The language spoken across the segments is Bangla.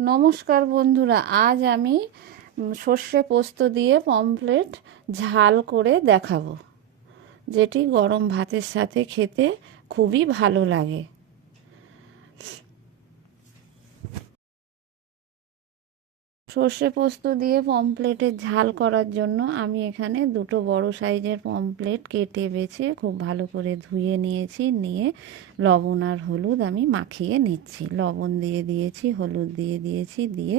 নমস্কার বন্ধুরা, আজ আমি সর্ষে পোস্ত দিয়ে পমফ্রেট ঝাল করে দেখাবো, যেটি গরম ভাতের সাথে খেতে খুবই ভালো লাগে। সর্ষে পোস্ত দিয়ে পমফ্রেটের ঝাল করার জন্য আমি এখানে দুটো বড় সাইজের পমফ্রেট কেটে বেছে খুব ভালো করে ধুয়ে নিয়েছি। নিয়ে লবণ আর হলুদ আমি মাখিয়ে নিচ্ছি। লবণ দিয়ে দিয়েছি, হলুদ দিয়ে দিয়েছি, দিয়ে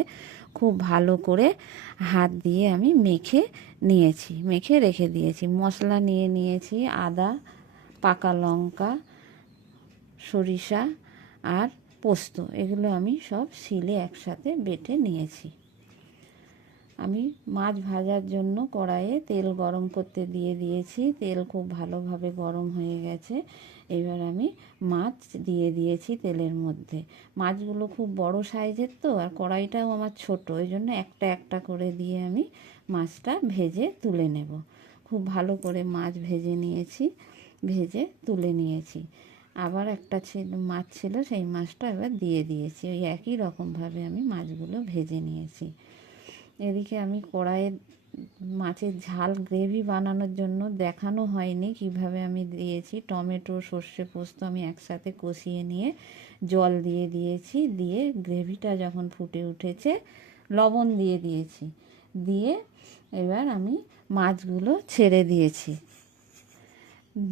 খুব ভালো করে হাত দিয়ে আমি মেখে রেখে দিয়েছি। মশলা নিয়ে নিয়েছি আদা, পাকা লঙ্কা, সরিষা আর পোস্ত। এগুলো আমি সব শিলে একসাথে বেটে নিয়েছি। আমি মাছ ভাজার জন্য কড়াইয়ে তেল গরম করতে দিয়ে দিয়েছি। তেল খুব ভালোভাবে গরম হয়ে গেছে। এবার আমি মাছ দিয়ে দিয়েছি তেলের মধ্যে। মাছগুলো খুব বড় সাইজের তো, আর কড়াইটাও আমার ছোট, ওই জন্য একটা একটা করে দিয়ে আমি মাছটা ভেজে তুলে নেব। খুব ভালো করে মাছ ভেজে নিয়েছি, ভেজে তুলে নিয়েছি। আবার একটা মাছ ছিল, সেই মাছটা এবার দিয়ে দিয়েছি। ওই একই রকমভাবে আমি মাছগুলো ভেজে নিয়েছি। এদিকে আমি কড়াইয়ে মাছের ঝাল গ্রেভি বানানোর জন্য দেখানো হয়নি কিভাবে আমি দিয়েছি। টমেটো, সর্ষে পোস্ত আমি একসাথে কষিয়ে নিয়ে জল দিয়ে দিয়েছি। দিয়ে গ্রেভিটা যখন ফুটে উঠেছে, লবণ দিয়ে দিয়েছি। দিয়ে এবার আমি মাছগুলো ছেড়ে দিয়েছি।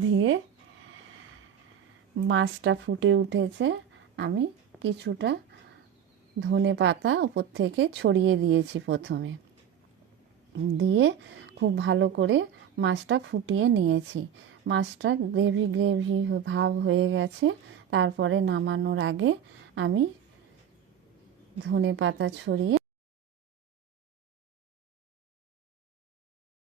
দিয়ে মাছটা ফুটে উঠেছে, আমি কিছুটা ধনে পাতা উপর থেকে ছড়িয়ে দিয়েছি প্রথমে। দিয়ে খুব ভালো করে মাছটা ফুটিয়ে নিয়েছি। মাছটা গ্রেভি ভাব হয়ে গেছে। তারপরে নামানোর আগে আমি ধনে পাতা ছড়িয়ে